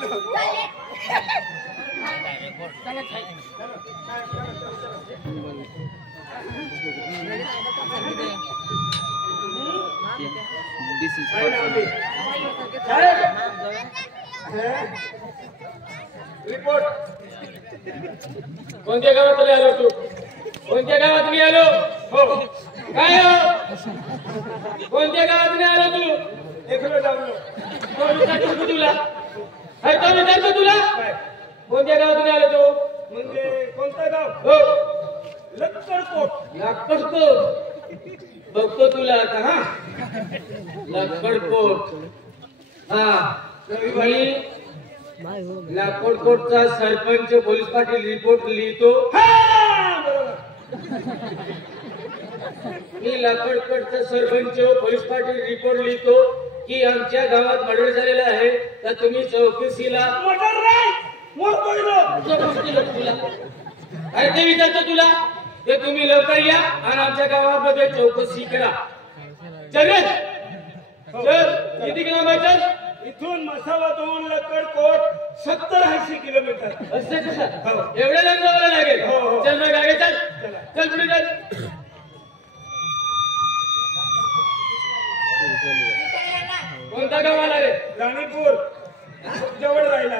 This is report कोणत्या गावात आलो तू कोणत्या गावात मी आलो हो काय हो कोणत्या गावात आलो तू एकलो जाऊन कोण विचारतो तुला अरे कोण विचारतो तुला कोणत्या गावात आलो तू म्हणजे कोणतं गाव हो लक्कडकोट बघतो तुला आता हा लक्कडकोट हा मी लाकोटकोटचा सरपंच पोलीस पाटील रिपोर्ट लिहितो मी लाकोटकोटचा सरपंच पोलीस पाटील रिपोर्ट लिहितो की आमच्या गावात मर्डर झालेला आहे तर तुम्ही चौकशीला तुला अरे ते विचारतो तुला ते तुम्ही लवकर या आणि आमच्या गावामध्ये चौकशी करा चल चल किती किलोमीटर इथून मसावा दोन लक्कडकोट 70-80 किलोमीटर असं कसं एवढ्या लांब जावं लागेल चल मग गाडी चल चल पुढे चल कोणता गाव आला रे राणीपूर जवळ राहिला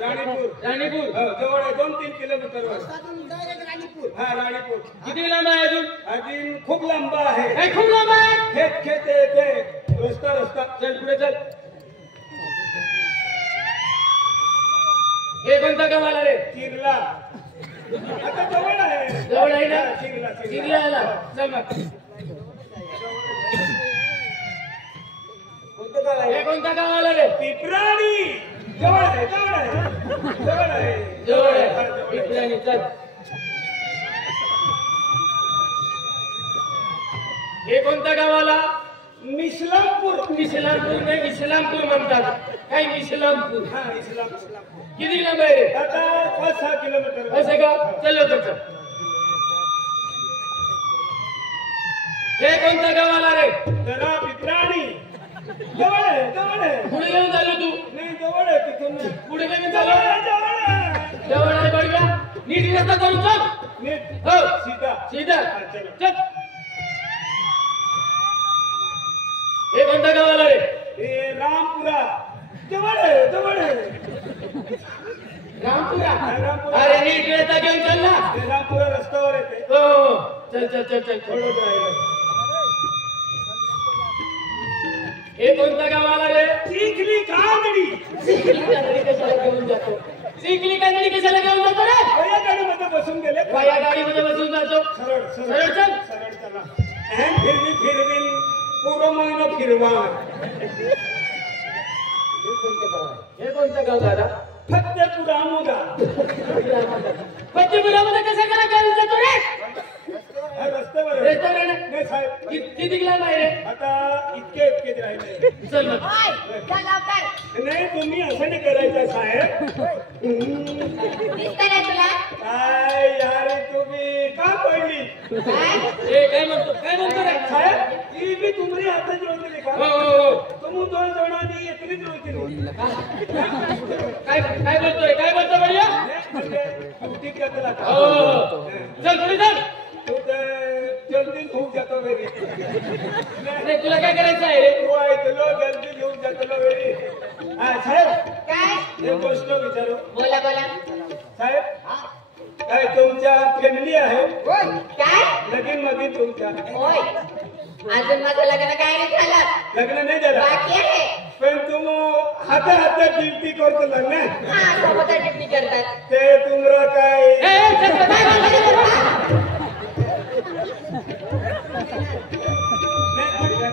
राणीपूर जवळ आहे 2-3 किलोमीटर हा राणीपूर किती लांब आहे अजून खूप लांब आहे खूप लांब आहे खेत ते रस्ता चल पुढे चल हे कोणता गाव आला रे चिरला आता जवळ आहे ना चिरला आला चल मग हे कोणता गाव आला रे पिपराणी जवळ आहे पिपराणी चल हे कोणता गाव आला मिसलामपूर नाही इस्लामपूर म्हणतात काय इस्लामपूर हा इस्लामपूर किती लांब आहे रे आता 5-6 किलोमीटर असं का चल लवकर चल हे कोणता गाव आला रे जरा पिपराणी जवळ आहे पुढे घेऊन चालू तू नाही जवळ आहे तिथून पुढे घेऊन चालू जवळ आहे बघा नीट रस्ता करून चल नीट हो सीधा चल हे कोणता गाव आला रे हे रामपुरा जवळ आहे रामपुरा अरे नीट रस्ता घेऊन चल ना रामपुरा रस्त्यावर येते हो चल थोडं हे कोणता गाव आला रे चिखली कांदडी कशाला घेऊन जातो चिखली कांदडी कशाला घेऊन जातो रे या गाडीमध्ये बसून गेले गाडीमध्ये बसून जातो सरळ चला फिरवीन पूर्ण महिना फिरवा हे कोणतं गाव दादा फतेपुरामध्ये कसं करा घेऊन जातो रे रस्त्यावर किती लांब आहे रे आता इतके राहिले चल नाही तुम्ही असं नाही करायचं साहेब काय यार तुम्ही का पडली काय म्हणतो रे साहेब ती बी तुमरी हाताची होती का तुम्ही 2 जणांनी एकरीच होती काय बोलतो बढिया ठीक आहे चल पुढे चल तू तर जल्दी घेऊन जातो घरी नाही तुला काय करायचं आहे रे तू ऐकलो जल्दी घेऊन जातो घरी हा साहेब काय एक गोष्ट विचारू बोला साहेब काय तुमच्या फॅमिली आहे काय लगीन मध्ये तुमच्या होय अजून माझं लग्न काय नाही झालं लग्न नाही झालं बाकी आहे पण तुम हात ड्युटी करतो लग्न हा सोबत ड्युटी करतात ते तुम्हाला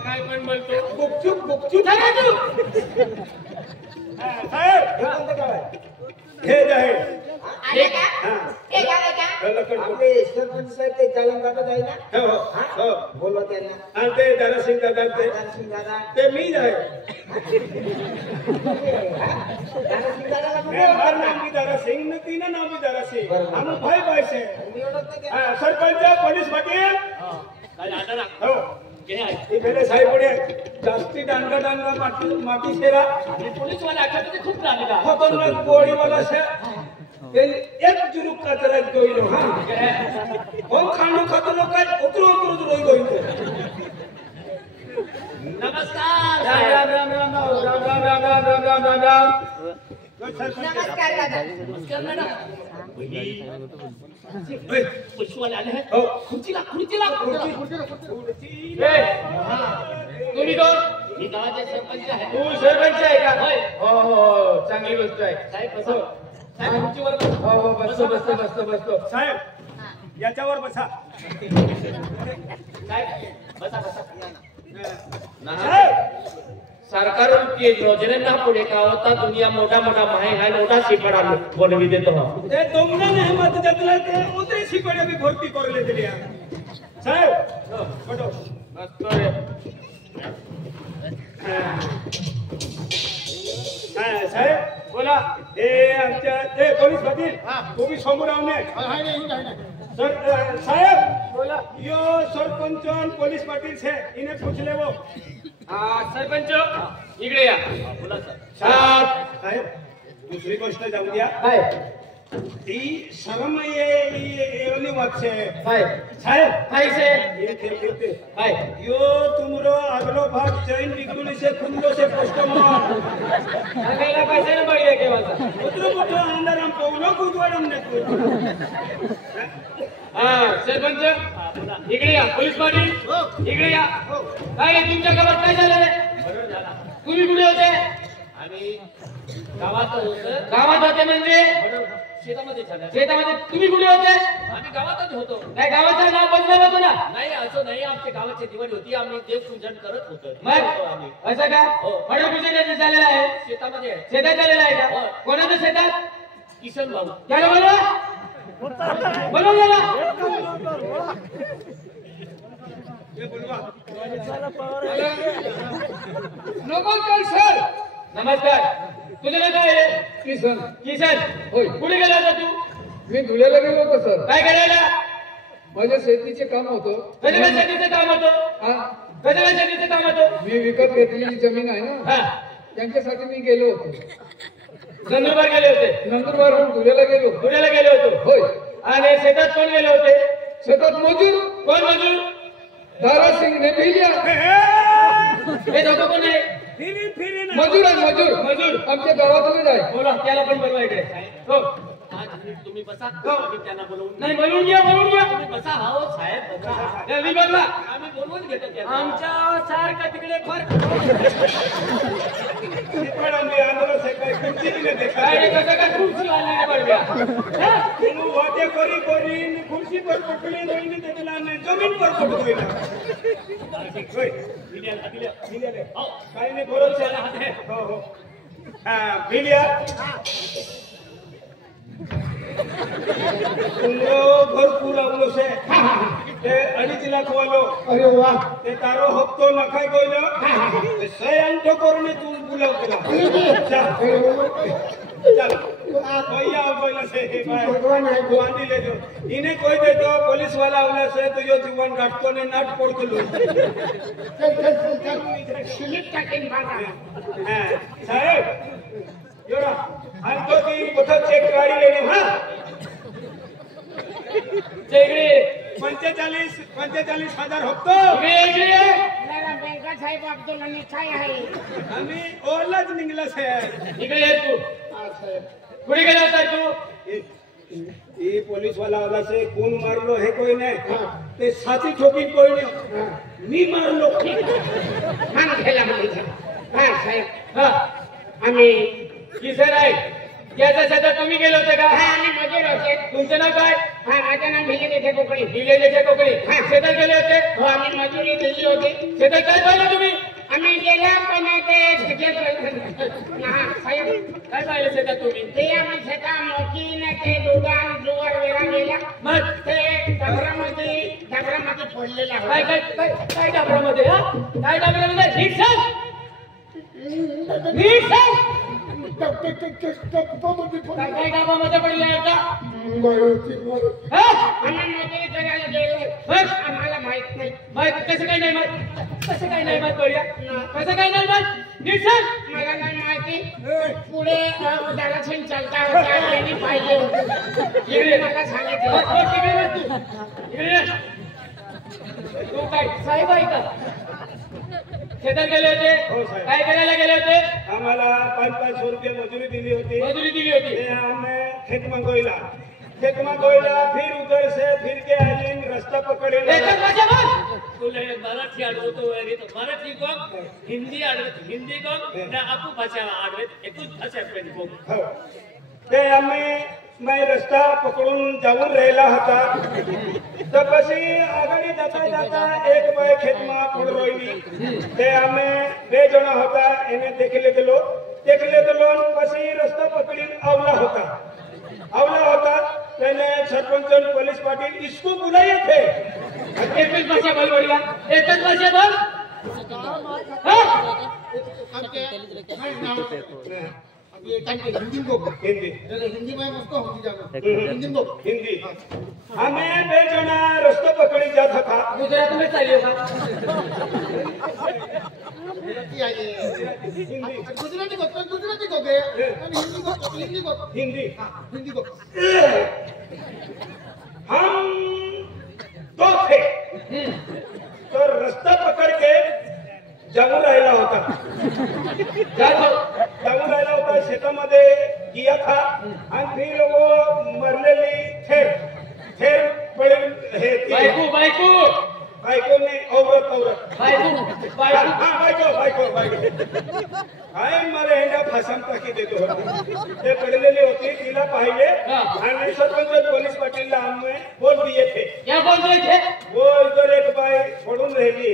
काय पण बोलतो गुपचूप साहेब हे आहे आपले सरपंच साहेब ते जालन काढत आहे ना बोलवा त्यांना आणि ते दारासिंग दादा ते मी आहे दारासिंग न तीन नाव भी दारासिंग आम्ही भाई भाई से सरपंच पोलीस पाटील हो इकडे साहेबडे जास्ती डांगा डांगा माती शेरा आणि पोलीस वाले आठवते खूप लागला खतरनाक गोळीवाला से एक जुरुक कचरात गइलो हा हम खाणो खतरनाक काय उतरू उतरू रोई गइलो नमस्कार राम राम राम राम राम राम राम राम राम राम राम राम नमस्कार दादा. नमस्कार मॅडम पोलीस वाले आले हैं हो खुर्चीला खुर्ची तुम्ही कोण मी गावाचे सरपंच आहे तू सरपंच आहे का होय हो हो चांगली गोष्ट आहे साहेब बसो साहेब खुर्चीवर बसो. हो हो बसतो बसतो बसतो बसतो साहेब याच्यावर बसा साहेब बसा बसा साहेब सरकारों के योजनेना पुढे का होता दुनिया मोठा मोठा माहे है मोठा शिपडा बनवी देतो हम ते तुमने नहीं मत जतला ते उतरे शिपडे भी भर्ती करले दिली साहेब बटो मस्त रे साहेब बोला हे आमच्या ते पोलीस पाटील तुम्ही समोर आवणे सर साहेब बोला यो सरपंच और पुलिस पाटील से इन्हें पूछ ले वो सरपंच इकडे या बोला साहेब दुसरी गोष्ट जाऊ द्या काय ती शरम येवली वाटছে काय साहेब काय से ये फिरते काय यो तुमरो अगलो भाग चैन बिगुली से खुंदो से कस्टमर सांगायला पैसे न पाहिजे केव्हाचा उतरो मोठो अंदर हम पौलो कुदवाडम ने सरपंच इकडे या पोलीस पाटील इकडे या काय तुमच्या गावात काय झालं तुम्ही कुठे होते आम्ही गावात होतो गावात होते म्हणजे शेतामध्ये शेतामध्ये तुम्ही कुठे होते आम्ही गावातच होतो नाही गावाचं नाव बदललं होतं ना नाही असं नाही आमच्या गावाची दिवाळी होती आम्ही देवपूजन करत होतो मग असं का पूजन झालेलं आहे शेतामध्ये शेतात झालेलं आहे का कोणाच्या शेतात किशन भाऊ काय बोला बोलवा ये बोलवा नमस्कार सर नमस्कार तुझं नाव काय आहे किसन किसन होय कुठे गेला होता तू मी धुळ्याला गेलो होतो सर. काय करायला माझ्या शेतीचे काम होतं. कशाला शेतीचं काम होतं हा, कशाला शेतीचं काम होतं मी विकत घेतलेली जमीन आहे ना हा त्यांच्यासाठी मी गेलो होतो. नंदुरबार गेले होते नंदुरबारहून धुळ्याला गेलो. पुण्याला गेले होते होय. आणि शेतात कोण गेले होते शेतात मजूर कोण मजूर दारासिंग ने भिल्या. हे दोघं कोण आहे फिरी फिरी ना मजूर आहे मजूर. मजूर आमच्या गावातूनच आहे. बोला त्याला पण बोलवा इकडे हो तुम्ही बसा आम्ही त्यांना बोलवून नाही बोलवून घ्या तुम्ही बसा हो साहेब बसा जल्दी बोलवा आम्ही बोलवून घेतो आमच्या सारखं तिकडे फरक शिपडा मी आंदोलन से काय कुंची ने देखा काय कसं काय खुर्ची वाली पडल्या तू वादे करी करी कुर्सी पर पकडी रोईने देतला ने जमीन पर पकडोइला होय दिल्या हो काय ने भरोसा आहे हो हो हां दिल्या तुमरो भरपूर आवलो से ते 2.5 लाख वालो अरे वा. ते तारो हप्तो नखाय गइलो ते 108 करोने तू बुलाव केला चल भैया बोला से भगवान आहे. बांधी ले जो इने कोई दे तो पुलिस वाला आवला से तो यो जीवन काटतो ने नाट पडतो स्लिप टाकेन बाबा. साहेब योरा आणतो ती पथक चेक गाडी लेणी हा इकडे 45,000 हप्तो इकडे आपल्याला बँका साहेब अब्दुल्लाने काय आहे आम्ही ओलाच निघला साहेब इकडे ये तू कुठे गेला होता तू ये पुलिस वाला वाला से कौन मारलो है कोई नहीं ते साथी ठोकी कोई नहीं मी मारलो मान घ्यायला माहिती हा साहेब हा आम्ही किसन आहे याच्या शेतात तुम्ही गेले होते का हा आम्ही मजूर होते. तुमचं नाव काय हा माझं नाव भिले देते कोकणी. दिलेले कोकणी शेतात गेले होते हो आम्ही मजुरी दिली होती. शेतात काय पाहिलं तुम्ही आम्ही गेल्या पण ते हा साहेब काय पाहिलं शेतात तुम्ही ते आम्ही शेता मोकीने ते दुधान जुवर वेळा गेल्या मग ते डबरामध्ये फोडलेला काय होता. काय काय काय डाबरामध्ये हा काय डाबरामध्ये नीट सांग नीट सांग काय कामामध्ये पडले आता आम्ही नोकरी करायला गेलो आम्हाला माहित नाही कसं काय नाही माहित बढिया कसं काय नाही माहित नीट सांग मला नाही माहिती पुढे दराक्षण चालता होता त्यांनी पाहिजे इकडे मला सांगितलं इकडे बस तू इकडे तू काय साहेब आहे का शेतात गेले होते हो, साहेब. काय करायला गेले होते आम्हाला 500 रुपये मजुरी दिली होती मजुरी दिली होती ते हमने खेत मंगोइला फिर उधर से फिर के आईन रास्ता पकड़े एकच भाषा बोल तुले मराठी आडवतो वरी तो मराठी को हिंदी आडवत हिंदी को ना आपू भाषा आडवत एकूच भाषा पण को हो. ते आम्ही मैं रस्ता पकडून जाऊन राहिला होता तर પછી આગળ જતા એક બાય ખેતમાં પડ રોઈની તે અમે બે જણા હતા એને દેખી લીધેલો પછી રસ્તા પકડીને આવલા હતા તેને સરપંચ અને પોલીસ પાટીલ इसको बुलाए थे एकच भाषा बोल बढिया एकच भाषा बोल हिंदी हमें बे जना रस्तो पकड़ी जाता था गुजरात में चालियो का हिंदी हम दो थे तो रास्ता पकड़ के जाऊन राहिला होता शेतामध्ये किया था आणि फिर वो मरलेली ठेर पडे हे बायको ने औरत बायको काय मला हेंडा फासाम टाकी देतो ते पडलेली होती तिला पाहिले आणि सरपंच पोलीस पाटीलला आम्ही बोल दिए थे क्या बोल रहे थे वो इधर एक बाई पडून राहिली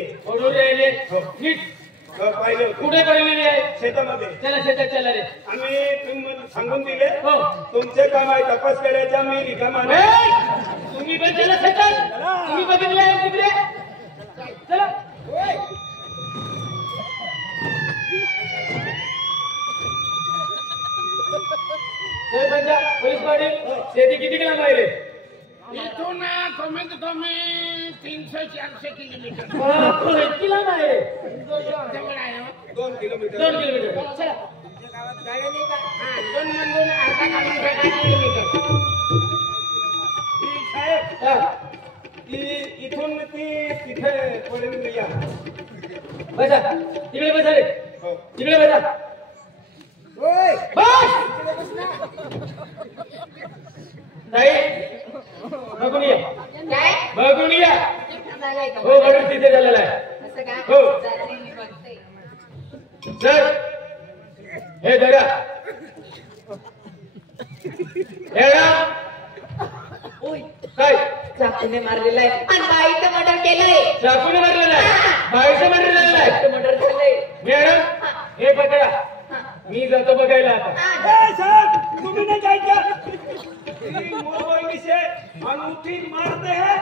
नीट पाहिले होते कुठे पडलेली आहे शेतामध्ये चला शेतात चला रे आम्ही तुम्हाला सांगून दिले हो तुमचे काम आहे तपास करायचा मी रिकामा ए! नाही तुम्ही पण चला शेतात तुम्ही बघितलं आहे तिकडे चला सरपंच पोलीस पाटील शेती किती लांब आहे रे इथून कमीत कमी 300-400 किलोमीटर इतकी लांब आहे रे जवळ आहे हो. 2 किलोमीटर 2 किलोमीटर चला हा, 2 मधून अर्धा किलोमीटर साहेब हा. इथून ती तिथे पडून या बसा तिकडे बसा रे हो. तिकडे बसा बस ताई बघून या काय बघून या झालंय का? हो बरोबर तिथे झालेला आहे असं का? हो. चालतंय, मी बघते. सर हे धरा हे राम. ओय, काय चाकूने मारलेला आहे आणि बाईचं मर्डर केलंय चाकूने मारलेला आहे बाईचं मारलेलं आहे मर्डर झालंय मॅडम हे पकडा मी जातो बघायला आता ए साहब तुम्ही नहीं जाएगा मोबाइल से अनूठी मारते हैं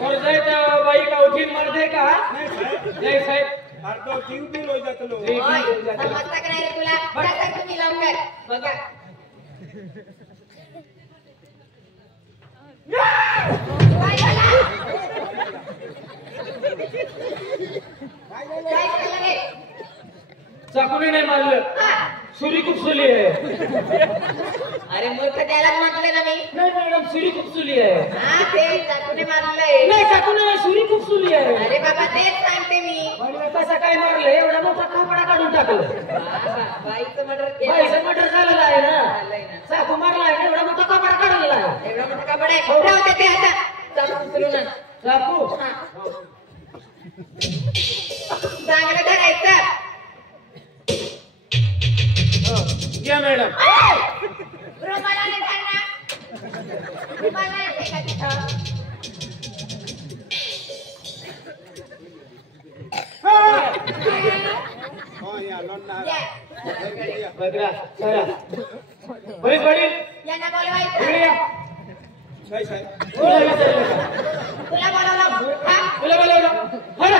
और जायचं बाई का उठीन मारते का नहीं साहब नाही साहेब अर्धो जीव भी लो जात लो नाही. ओय, समजतं का नाही रे तुला जाता तुम्ही लवकर बघा काय झालं? काय झालं रे? चाकूने नाही मारलं हा. सुरी खूप सुली आहे अरे मूर्ख त्याला म्हटलं ना मी नाही मॅडम सुरी खूप सुली आहे हा ते चाकूने मारलंय नाही चाकूने नाही सुरी खूप सुली आहे अरे बाबा तेच सांगते मी म्हणलं कसं काय मारलं एवढा मोठा कापडा काढून टाकलं बाबा, बाईचं मर्डर केलं बाईचं मर्डर झालेलं आहे ना झालंय ना. चाकू मारला आहे एवढा मोठा कापडा काढलेला आहे एवढा मोठा कपडा आहे राहू दे ते आता चाकू उचलून आण. चाकू हा. चांगलं धरायचं या मॅडम रुमालाने धर ना रुमालाने ठेका तिथं हो या लोणा या. बघा चला पोलीस पाटील यांना बोलवायचं इकडे या काय साहेब तुला विचारलं का? तुला बोलवलं हा? तुला बोलवलं हो ना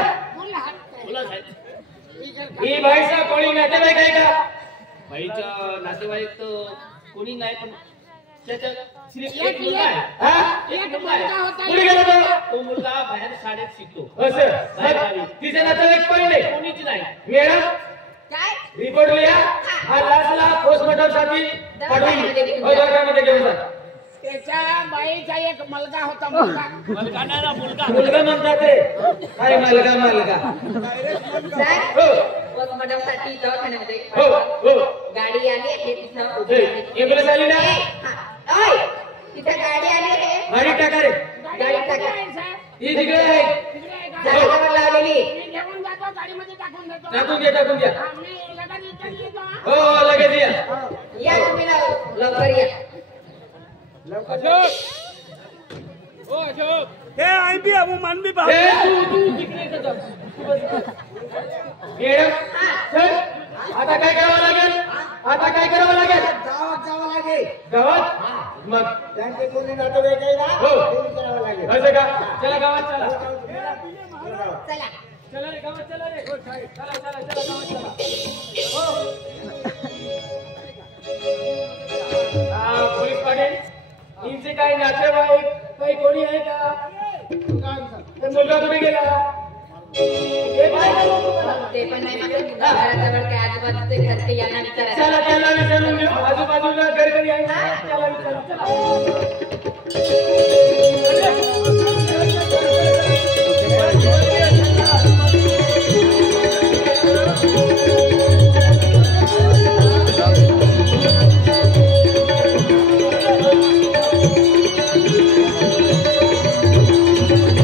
बोला साहेब ही बाईचा कोणी नातेवाईक आहे का बाईच्या नातेवाईक तर कोणी नाही पण त्याच्या सिर्फ एक एक मुलगा आहे. एक- हा? एक एक मुलगा आहे. मुलगा होता. कुठे गेला तो? तो मुलगा बाहेर शाळेत शिकतो. असं तिचे नातेवाईक पहिले कोणीच नाही. मॅडम काय रिपोर्ट लिहा. हा लास्टला पोस्टमॉर्टम साठी पाठवून दवाखान्यामध्ये घेऊन जा. त्याच्या बाईचा एक मुलगा होता मुलगा. मुलगा नाही ना, मुलगा. मुलगा म्हणतात ते. काय मुलगा सर हो पोस्टमॉर्टम साठी दवाखान्यामध्ये हो हो गाडी आली आहे तिथं उभी ए, आहे. एम्ब्युलन्स आली ना? हा. ओय, तिथं गाडी आली आहे गाडी टाका रे. गाडी टाका. आहे, साहेब. ही तिकडे आहे. तिकडे आहे गाडी. जागेवर लावलेली मी घेऊन जातो गाडीमध्ये टाकून देतो. टाकून द्या टाकून द्या. हा, मी लगेच इथं येतो, हा. हो हो, लगेच या. या तुम्ही लवकर या हे आई बी अबू मन बी बाबू ए, तू तिकडे येतं जा. मॅडम सर आता काय करावं लागेल? आता काय करावं लागेल? गावात जावं लागेल. गावात मग त्यांचे कोणी नातेवाईक आहे ना हो. ते विचारावं लागेल. असं का? चला गावात चला. चला चला रे गावात चला रे. चला चला चला गावात चला. हो. पोलीस पाटील हिंचे काही नातेवाईक काही कोणी आहे का? तर मुलगा कुठे गेला? हे काय झालं तुम्हाला? ते पण नाही माझ्या घराजवळ काय आजूबाजूचे घरचे यांना विचारायला चला त्याला विचारून घेऊ. आजूबाजूला घरी आहे ना? त्याला विचारू. चला.